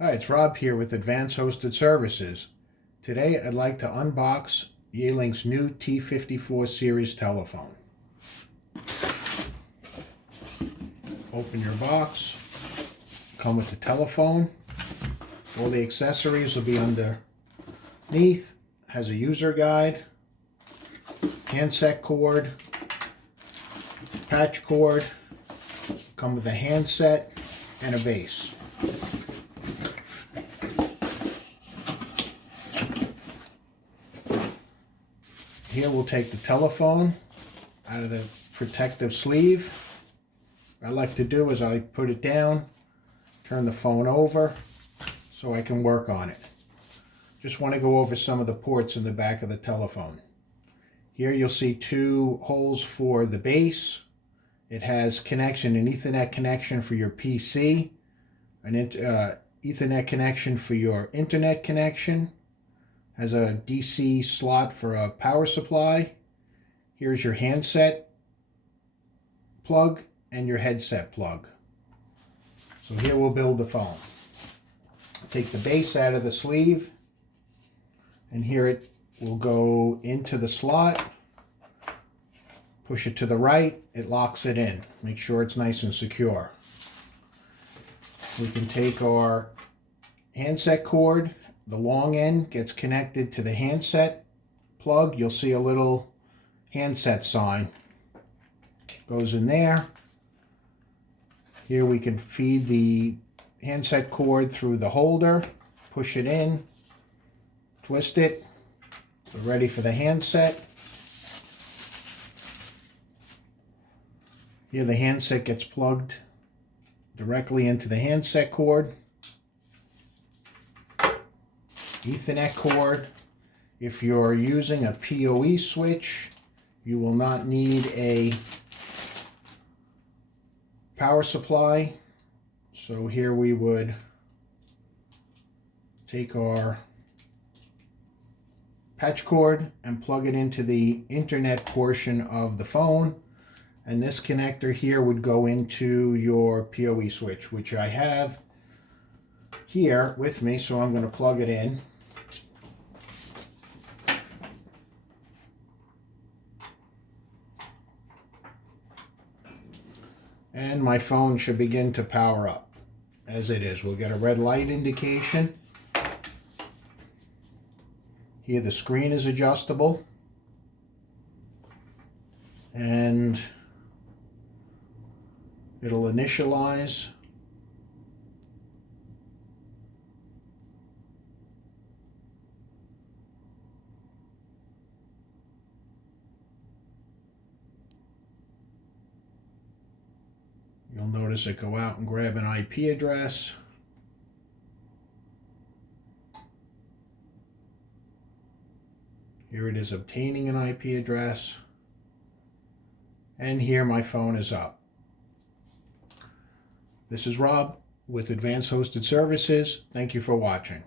Hi, it's Rob here with Advanced Hosted Services. Today I'd like to unbox Yeelink's new T54 series telephone. Open your box, come with the telephone. All the accessories will be underneath. Has a user guide, handset cord, patch cord, come with a handset and a base. Here we'll take the telephone out of the protective sleeve. What I like to do is I put it down, turn the phone over so I can work on it. Just want to go over some of the ports in the back of the telephone. Here you'll see two holes for the base. It has an Ethernet connection for your PC, an Ethernet connection for your internet connection. Has a DC slot for a power supply. Here's your handset plug and your headset plug. So here we'll build the phone. Take the base out of the sleeve, and here it will go into the slot. Push it to the right, it locks it in. Make sure it's nice and secure. We can take our handset cord. The long end gets connected to the handset plug. You'll see a little handset sign. Goes in there. Here we can feed the handset cord through the holder. Push it in. Twist it. We're ready for the handset. Here the handset gets plugged directly into the handset cord. Ethernet cord. If you're using a PoE switch, you will not need a power supply. So here we would take our patch cord and plug it into the internet portion of the phone. And this connector here would go into your PoE switch, which I have here with me, so I'm going to plug it in. And my phone should begin to power up. As it is, we'll get a red light indication. Here the screen is adjustable. And it'll initialize. You'll notice it go out and grab an IP address. Here it is obtaining an IP address. And here my phone is up. This is Rob with Advanced Hosted Services. Thank you for watching.